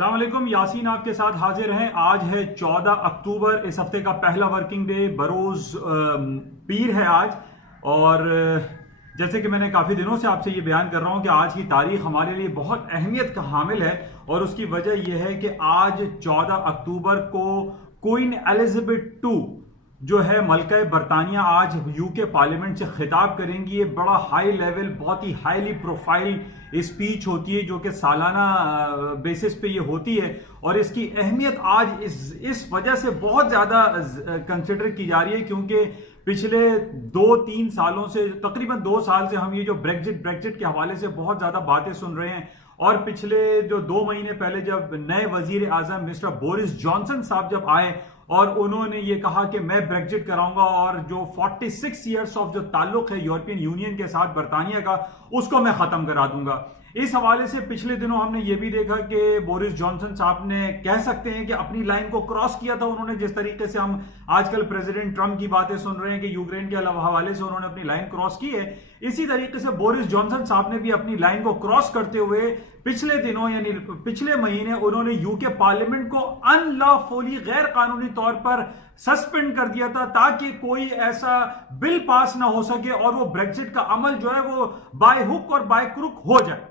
अस्सलाम वालेकुम, यासीन आपके साथ हाजिर हैं। आज है 14 अक्टूबर, इस हफ्ते का पहला वर्किंग डे, बरोज पीर है आज। और जैसे कि मैंने काफ़ी दिनों से आपसे ये बयान कर रहा हूँ कि आज की तारीख हमारे लिए बहुत अहमियत का हामिल है। और उसकी वजह यह है कि आज 14 अक्टूबर को क्वीन एलिजाबेथ टू जो है मलका बरतानिया आज यूके पार्लियामेंट से खिताब करेंगी। ये बड़ा हाई लेवल, बहुत ही हाईली प्रोफाइल स्पीच होती है जो कि सालाना बेसिस पे ये होती है। और इसकी अहमियत आज इस वजह से बहुत ज़्यादा कंसिडर की जा रही है क्योंकि पिछले 2-3 सालों से, तकरीबन 2 साल से हम ये जो ब्रेक्जिट के हवाले से बहुत ज़्यादा बातें सुन रहे हैं। और पिछले जो 2 महीने पहले जब नए वजीर आजम मिस्टर बोरिस जॉनसन साहब जब आए और उन्होंने ये कहा कि मैं ब्रेक्जिट कराऊंगा और जो 46 ईयर्स ऑफ जो ताल्लुक है यूरोपियन यूनियन के साथ बरतानिया का, उसको मैं खत्म करा दूंगा। इस हवाले से पिछले दिनों हमने ये भी देखा कि बोरिस जॉनसन साहब ने, कह सकते हैं कि अपनी लाइन को क्रॉस किया था उन्होंने। जिस तरीके से हम आजकल प्रेसिडेंट ट्रंप की बातें सुन रहे हैं कि यूक्रेन के हवाले से उन्होंने अपनी लाइन क्रॉस की है, इसी तरीके से बोरिस जॉनसन साहब ने भी अपनी लाइन को क्रॉस करते हुए पिछले दिनों यानी पिछले महीने उन्होंने यूके पार्लियामेंट को अनलॉफुली, गैर कानूनी तौर पर सस्पेंड कर दिया था ताकि कोई ऐसा बिल पास ना हो सके और वो ब्रेक्जिट का अमल जो है वो बाय हुक और बाय क्रुक हो जाए।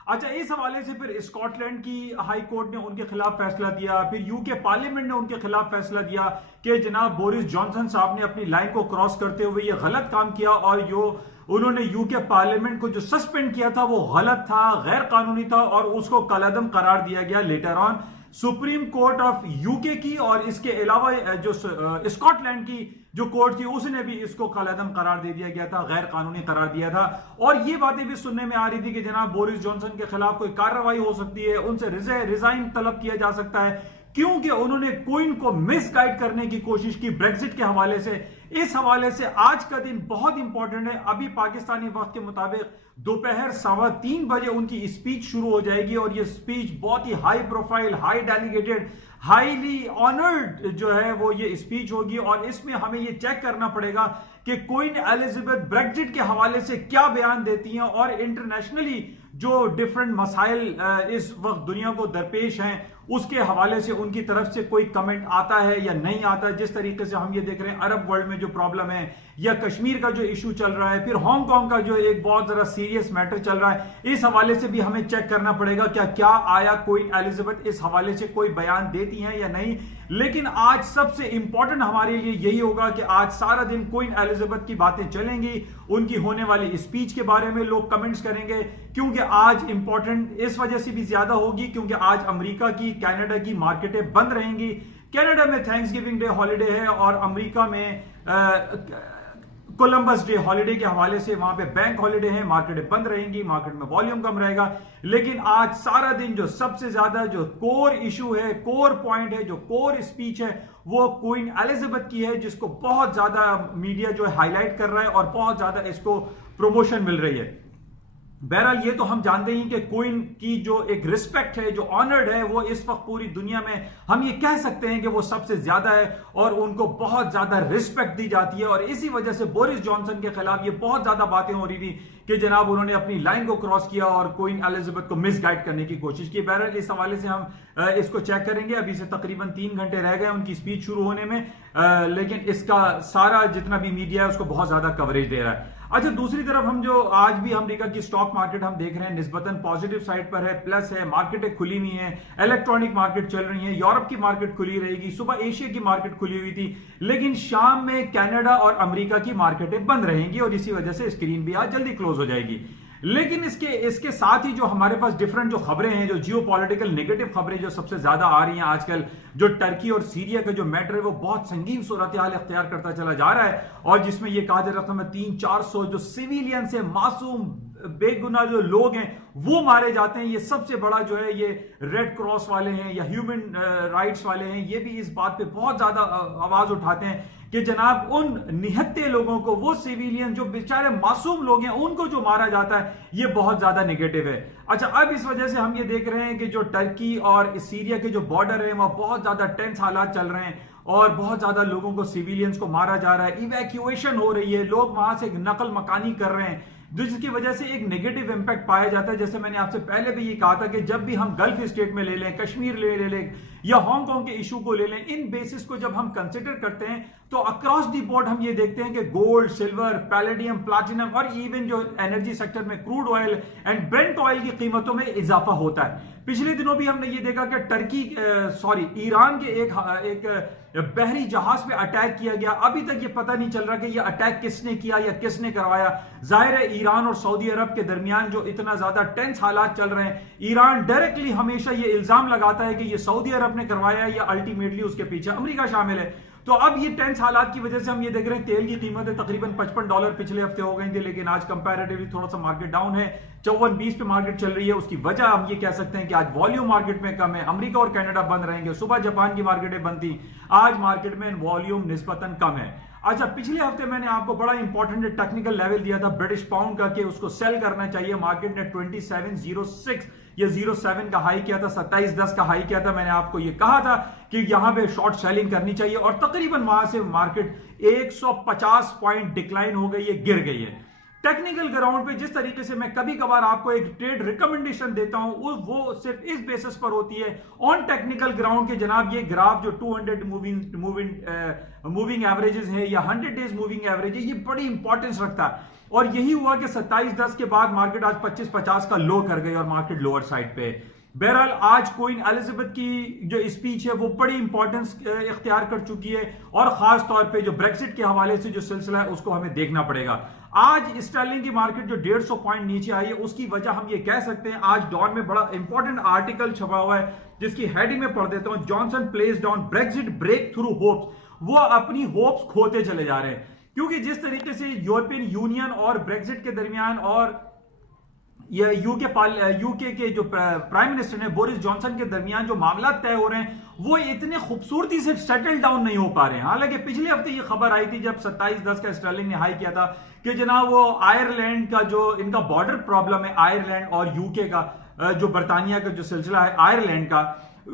अच्छा, इस हवाले से फिर स्कॉटलैंड की हाई कोर्ट ने उनके खिलाफ फैसला दिया, फिर यूके पार्लियामेंट ने उनके खिलाफ फैसला दिया कि जनाब बोरिस जॉनसन साहब ने अपनी लाइन को क्रॉस करते हुए ये गलत काम किया और जो उन्होंने यूके पार्लियामेंट को जो सस्पेंड किया था वो गलत था, गैर कानूनी था और उसको कलअदम करार दिया गया later on supreme court of UK की। और इसके अलावा जो स्कॉटलैंड की जो कोर्ट थी उसने भी इसको कलअदम करार दे दिया गया था, गैर कानूनी करार दिया था। और ये बातें भी सुनने में आ रही थी कि जनाब बोरिस जॉनसन के खिलाफ कोई कार्रवाई हो सकती है, उनसे रिजाइन तलब किया जा सकता है क्योंकि उन्होंने क्वीन को मिसगाइड करने की कोशिश की ब्रेक्जिट के हवाले से। इस हवाले से आज का दिन बहुत इंपॉर्टेंट है। अभी पाकिस्तानी वक्त के मुताबिक दोपहर 3:15 बजे उनकी स्पीच शुरू हो जाएगी और ये स्पीच बहुत ही high profile, high delegated, highly honoured जो है वो ये स्पीच होगी। और इसमें हमें ये चेक करना पड़ेगा कि क्वीन एलिजाबेथ ब्रेक्जिट के हवाले से क्या बयान देती हैं और इंटरनेशनली जो डिफरेंट मसाइल इस वक्त दुनिया को दरपेश हैं उसके हवाले से उनकी तरफ से कोई कमेंट आता है या नहीं आता। जिस तरीके से हम ये देख रहे हैं अरब वर्ल्ड में जो प्रॉब्लम है या कश्मीर का जो इशू चल रहा है, फिर हांगकांग का जो एक बहुत जरा सीरियस मैटर चल रहा है, इस हवाले से भी हमें चेक करना पड़ेगा क्या आया क्वीन एलिजाबेथ इस हवाले से कोई बयान देती हैं या नहीं। लेकिन आज सबसे इंपॉर्टेंट हमारे लिए यही होगा कि आज सारा दिन क्वीन एलिजाबेथ की बातें चलेंगी, उनकी होने वाली स्पीच के बारे में लोग कमेंट्स करेंगे क्योंकि आज इंपॉर्टेंट इस वजह से भी ज्यादा होगी क्योंकि आज अमेरिका की, कनाडा की मार्केटें बंद रहेंगी। कनाडा में थैंक्सगिविंग डे हॉलिडे है और अमेरिका में कोलंबस डे हॉलिडे के हवाले से वहां पे बैंक हॉलिडे है, मार्केटें बंद रहेंगी, मार्केट में वॉल्यूम कम रहेगा। लेकिन आज सारा दिन जो सबसे ज्यादा जो कोर इशू है, कोर पॉइंट है, जो कोर स्पीच है वो क्वीन एलिजाबेथ की है जिसको बहुत ज्यादा मीडिया जो है हाईलाइट कर रहा है और बहुत ज्यादा इसको प्रमोशन मिल रही है। बहरहाल ये तो हम जानते हैं कि क्वीन की जो एक रिस्पेक्ट है, जो ऑनर्ड है, वो इस वक्त पूरी दुनिया में हम ये कह सकते हैं कि वो सबसे ज्यादा है और उनको बहुत ज्यादा रिस्पेक्ट दी जाती है। और इसी वजह से बोरिस जॉनसन के खिलाफ ये बहुत ज्यादा बातें हो रही थी कि जनाब उन्होंने अपनी लाइन को क्रॉस किया और क्वीन एलिजाबेथ को मिसगाइड करने की कोशिश की। बहरहाल इस हवाले से हम इसको चेक करेंगे। अभी से तकरीबन 3 घंटे रह गए उनकी स्पीच शुरू होने में, लेकिन इसका सारा जितना भी मीडिया है उसको बहुत ज्यादा कवरेज दे रहा है। अच्छा, दूसरी तरफ हम जो आज भी अमेरिका की स्टॉक मार्केट हम देख रहे हैं निस्बतन पॉजिटिव साइड पर है, प्लस है, मार्केटें खुली हुई हैं, इलेक्ट्रॉनिक मार्केट चल रही है, यूरोप की मार्केट खुली रहेगी, सुबह एशिया की मार्केट खुली हुई थी, लेकिन शाम में कनाडा और अमेरिका की मार्केटें बंद रहेंगी और इसी वजह से स्क्रीन भी आज जल्दी क्लोज हो जाएगी। लेकिन इसके साथ ही जो हमारे पास डिफरेंट जो खबरें हैं, जो जियोपॉलिटिकल नेगेटिव खबरें जो सबसे ज्यादा आ रही हैं आजकल, जो टर्की और सीरिया का जो मैटर है वो बहुत संगीन सूरत हाल अख्तियार करता चला जा रहा है और जिसमें ये कहा जा रहा था 300-400 जो सिविलियन से मासूम बेगुनाह जो लोग हैं वो मारे जाते हैं। ये सबसे बड़ा जो है ये रेड क्रॉस वाले हैं या ह्यूमन राइट्स वाले हैं, ये भी इस बात पे बहुत ज्यादा आवाज उठाते हैं कि जनाब उन निहत्ते लोगों को, वो सिविलियन जो बेचारे मासूम लोग हैं, उनको जो मारा जाता है ये बहुत ज्यादा नेगेटिव है। अच्छा, अब इस वजह से हम ये देख रहे हैं कि जो टर्की और सीरिया के जो बॉर्डर है वहां बहुत ज्यादा टेंस हालात चल रहे हैं और बहुत ज्यादा लोगों को, सिविलियंस को मारा जा रहा है, इवैक्यूएशन हो रही है, लोग वहां से नकल मकानी कर रहे हैं। जिसकी वजह से एक नेगेटिव इंपैक्ट पाया जाता है। जैसे मैंने आपसे पहले भी ये कहा था कि जब भी हम गल्फ स्टेट में ले लें, कश्मीर ले लें या हांगकांग के इशू को ले लें, इन बेसिस को जब हम कंसिडर करते हैं तो अक्रॉस दी बोर्ड हम ये देखते हैं कि गोल्ड, सिल्वर, पैलेडियम, प्लैटिनम और इवन जो एनर्जी सेक्टर में crude oil and Brent oil की कीमतों में इजाफा होता है। पिछले दिनों भी हमने ये देखा कि ईरान के एक बहरी जहाज पे अटैक किया गया। अभी तक ये पता नहीं चल रहा कि ये अटैक किसने किया या किसने करवाया। जाहिर है ईरान और सऊदी अरब के दरमियान जो इतना ज्यादा टेंस हालात चल रहे हैं, ईरान डायरेक्टली हमेशा ये इल्जाम लगाता है कि ये सऊदी अरब ने करवाया या अल्टीमेटली उसके पीछे अमेरिका शामिल है। तो अब ये टेंस हालात की वजह से हम ये देख रहे हैं तेल की कीमतें तकरीबन $55 पिछले हफ्ते हो गई थी, लेकिन आज कंपैरेटिवली थोड़ा सा मार्केट डाउन है, 54.20 पे मार्केट चल रही है। उसकी वजह हम ये कह सकते हैं कि आज वॉल्यूम मार्केट में कम है। अमेरिका और कनाडा बंद रहेंगे, सुबह जापान की मार्केटें बंद थी, आज मार्केट में वॉल्यूम निस्बतन कम है। अच्छा, पिछले हफ्ते मैंने आपको बड़ा इंपॉर्टेंट टेक्निकल लेवल दिया था ब्रिटिश पाउंड का कि उसको सेल करना चाहिए। मार्केट ने 2706 या 07 का हाई किया था, 2710 का हाई किया था। मैंने आपको ये कहा था कि यहां पे शॉर्ट सेलिंग करनी चाहिए और तकरीबन वहां से मार्केट 150 पॉइंट डिक्लाइन हो गई है, गिर गई है। टेक्निकल ग्राउंड पे जिस तरीके से मैं कभी कभार आपको एक ट्रेड रिकमेंडेशन देता हूं वो सिर्फ इस बेसिस पर होती है ऑन टेक्निकल ग्राउंड के जनाब ये ग्राफ जो 200 मूविंग एवरेजेस है या 100 डेज मूविंग एवरेज है, ये बड़ी इंपॉर्टेंस रखता है। और यही हुआ कि 2710 के बाद मार्केट आज 2550 का लो कर गई और मार्केट लोअर साइड पे। बहरहाल आज क्वीन एलिजाबेथ की जो स्पीच है वो बड़ी इंपॉर्टेंस इख्तियार कर चुकी है और खास तौर पे जो ब्रेक्सिट के हवाले से जो सिलसिला है उसको हमें देखना पड़ेगा। आज स्टर्लिंग की मार्केट जो 150 पॉइंट नीचे आई है उसकी वजह हम ये कह सकते हैं, आज डॉन में बड़ा इंपॉर्टेंट आर्टिकल छपा हुआ है जिसकी हेडिंग में पढ़ देता हूं, Johnson placed on Brexit breakthrough hopes. वो अपनी होप्स खोते चले जा रहे हैं क्योंकि जिस तरीके से यूरोपियन यूनियन और ब्रेक्सिट के दरमियान और यूके के जो प्राइम मिनिस्टर ने बोरिस जॉनसन के दरमियान जो मामला तय हो रहे हैं वो इतने खूबसूरती से सेटल डाउन नहीं हो पा रहे हैं। हालांकि पिछले हफ्ते ये खबर आई थी जब 2710 का स्टर्लिंग ने हाई किया था कि जनाब वो आयरलैंड का जो इनका बॉर्डर प्रॉब्लम है, आयरलैंड और यूके का जो बरतानिया का जो सिलसिला है आयरलैंड का,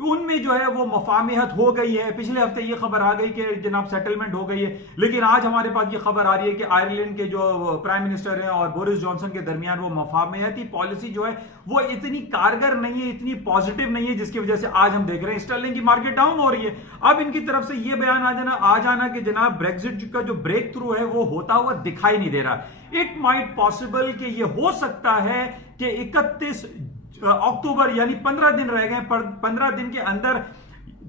उनमें जो है वो मफाहमत हो गई है। पिछले हफ्ते ये खबर आ गई कि जनाब सेटलमेंट हो गई है, लेकिन आज हमारे पास ये खबर आ रही है कि आयरलैंड के जो प्राइम मिनिस्टर हैं और बोरिस जॉनसन के दरमियान वो मफाहमती पॉलिसी जो है वो इतनी कारगर नहीं है, इतनी पॉजिटिव नहीं है, जिसकी वजह से आज हम देख रहे हैं स्टर्लिंग की मार्केट डाउन हो रही है। अब इनकी तरफ से ये बयान आ जाना कि जनाब ब्रेक्सिट का जो ब्रेक थ्रू है वो होता हुआ दिखाई नहीं दे रहा। इट माइट पॉसिबल कि ये हो सकता है कि 31 अक्टूबर यानी 15 दिन रह गए, 15 दिन के अंदर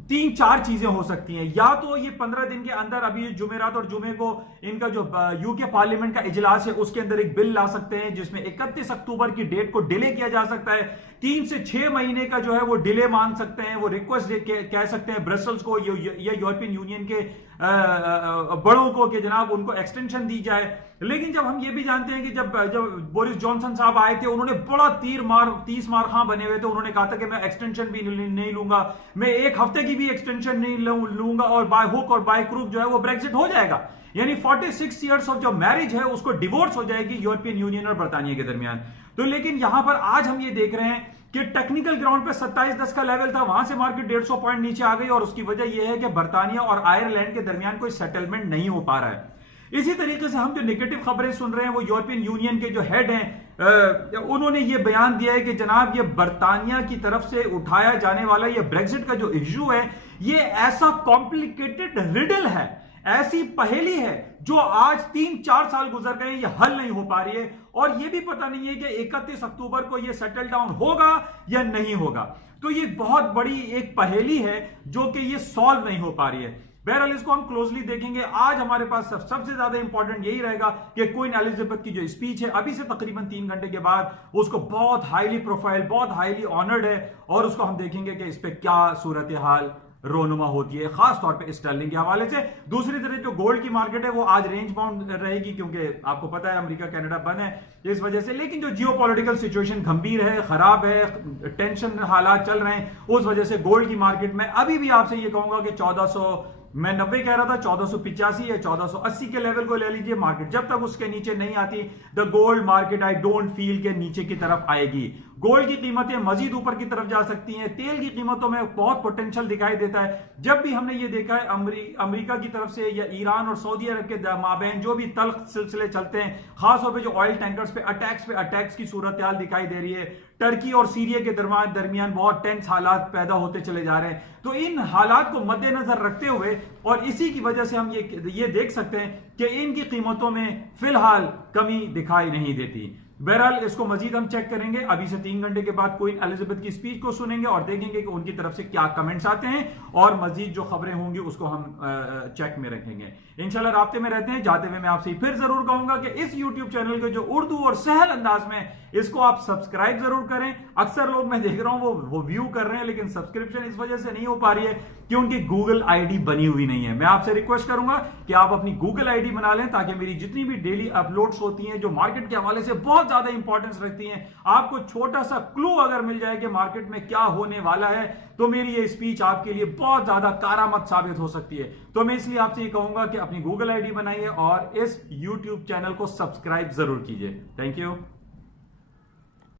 3-4 चीजें हो सकती हैं। या तो ये 15 दिन के अंदर अभी जुमेरात और जुमे को इनका जो यूके पार्लियामेंट का इजलास है उसके अंदर एक बिल ला सकते हैं जिसमें 31 अक्टूबर की डेट को डिले किया जा सकता है। 3 से 6 महीने का जो है वो डिले मांग सकते हैं, वो रिक्वेस्ट कह सकते हैं ब्रसल्स को या यूरोपियन यूनियन के बड़ों को कि जनाब उनको एक्सटेंशन दी जाए। लेकिन जब हम ये भी जानते हैं कि जब बोरिस जॉनसन साहब आए थे उन्होंने बड़ा 30 मार खां बने हुए थे, उन्होंने कहा था कि मैं एक्सटेंशन भी नहीं लूंगा, मैं 1 हफ्ते की भी एक्सटेंशन नहीं लूंगा और बाय हुक और बाय क्रूक जो है वो ब्रेक्सिट हो जाएगा। यानी 46 ईयर्स ऑफ जो मैरिज है उसको डिवोर्स हो जाएगी यूरोपियन यूनियन और बरतानिया के दरमियान। तो लेकिन यहां पर आज हम ये देख रहे हैं कि टेक्निकल ग्राउंड पे 2710 का लेवल था, वहां से मार्केट 150 पॉइंट नीचे आ गई और उसकी वजह यह है कि बरतानिया और आयरलैंड के दरमियान कोई सेटलमेंट नहीं हो पा रहा है। इसी तरीके से हम जो नेगेटिव खबरें सुन रहे हैं वो यूरोपियन यूनियन के जो हेड हैं उन्होंने ये बयान दिया है कि जनाब ये बरतानिया की तरफ से उठाया जाने वाला ये ब्रेक्सिट का जो इश्यू है ये ऐसा कॉम्प्लिकेटेड रिडल है, ऐसी पहेली है जो आज 3-4 साल गुजर गए ये हल नहीं हो पा रही है और ये भी पता नहीं है कि 31 अक्टूबर को ये सेटल डाउन होगा या नहीं होगा। तो ये बहुत बड़ी एक पहेली है जो कि ये सॉल्व नहीं हो पा रही है। बहरहाल इसको हम क्लोजली देखेंगे। आज हमारे पास सबसे ज्यादा इंपॉर्टेंट यही रहेगा कि क्वीन एलिजाबेथ की जो स्पीच है अभी से तकरीबन 3 घंटे के बाद उसको बहुत हाईली प्रोफाइल, बहुत हाईली ऑनर्ड है और उसको हम देखेंगे कि इस पे क्या सूरत हाल रोनुमा होती है, खास तौर पे स्टर्लिंग के हवाले से। दूसरी तरफ जो गोल्ड की मार्केट है वो आज रेंज बाउंड रहेगी क्योंकि आपको पता है अमेरिका कनाडा बंद है इस वजह से। लेकिन जो जियोपॉलिटिकल सिचुएशन गंभीर है, खराब है, टेंशन हालात चल रहे हैं, उस वजह से गोल्ड की मार्केट में अभी भी आपसे ये कहूंगा कि 1490 कह रहा था, 1485 या 1480 के लेवल को ले लीजिए। मार्केट जब तक उसके नीचे नहीं आती the gold market I don't feel के नीचे की तरफ आएगी। गोल्ड की कीमतें मजीद ऊपर की तरफ जा सकती हैं, तेल की कीमतों में बहुत पोटेंशियल दिखाई देता है। जब भी हमने ये देखा है अमेरिका की तरफ से या ईरान और सऊदी अरब के माबैन जो भी तल्ख सिलसिले चलते हैं, खासतौर पे जो ऑयल टैंकर्स पे अटैक्स की सूरत हाल दिखाई दे रही है, टर्की और सीरिया के दरमियान बहुत टेंस हालात पैदा होते चले जा रहे हैं। तो इन हालात को मद्देनजर रखते हुए और इसी की वजह से हम ये देख सकते हैं कि इनकी कीमतों में फिलहाल कमी दिखाई नहीं देती। बहरहाल इसको मजीद हम चेक करेंगे। अभी से 3 घंटे के बाद क्वीन एलिजाबेथ की स्पीच को सुनेंगे और देखेंगे कि उनकी तरफ से क्या कमेंट्स आते हैं और मजीद जो खबरें होंगी उसको हम चेक में रखेंगे। इंशाल्लाह राब्ते में रहते हैं। जाते हुए मैं आपसे फिर जरूर कहूंगा कि इस यूट्यूब चैनल के जो उर्दू और सहल अंदाज में, इसको आप सब्सक्राइब जरूर करें। अक्सर लोग मैं देख रहा हूं वो व्यू कर रहे हैं, लेकिन सब्सक्रिप्शन इस वजह से नहीं हो पा रही है कि उनकी गूगल आईडी बनी हुई नहीं है। मैं आपसे रिक्वेस्ट करूंगा कि आप अपनी गूगल आईडी बना लें ताकि मेरी जितनी भी डेली अपलोड्स होती हैं जो मार्केट के हवाले से बहुत ज्यादा इंपॉर्टेंस रखती हैं, आपको छोटा सा क्लू अगर मिल जाए कि मार्केट में क्या होने वाला है, तो मेरी ये स्पीच आपके लिए बहुत ज्यादा कारामद साबित हो सकती है। तो मैं इसलिए आपसे ये कहूंगा कि अपनी गूगल आईडी बनाइए और इस यूट्यूब चैनल को सब्सक्राइब जरूर कीजिए। Thank you.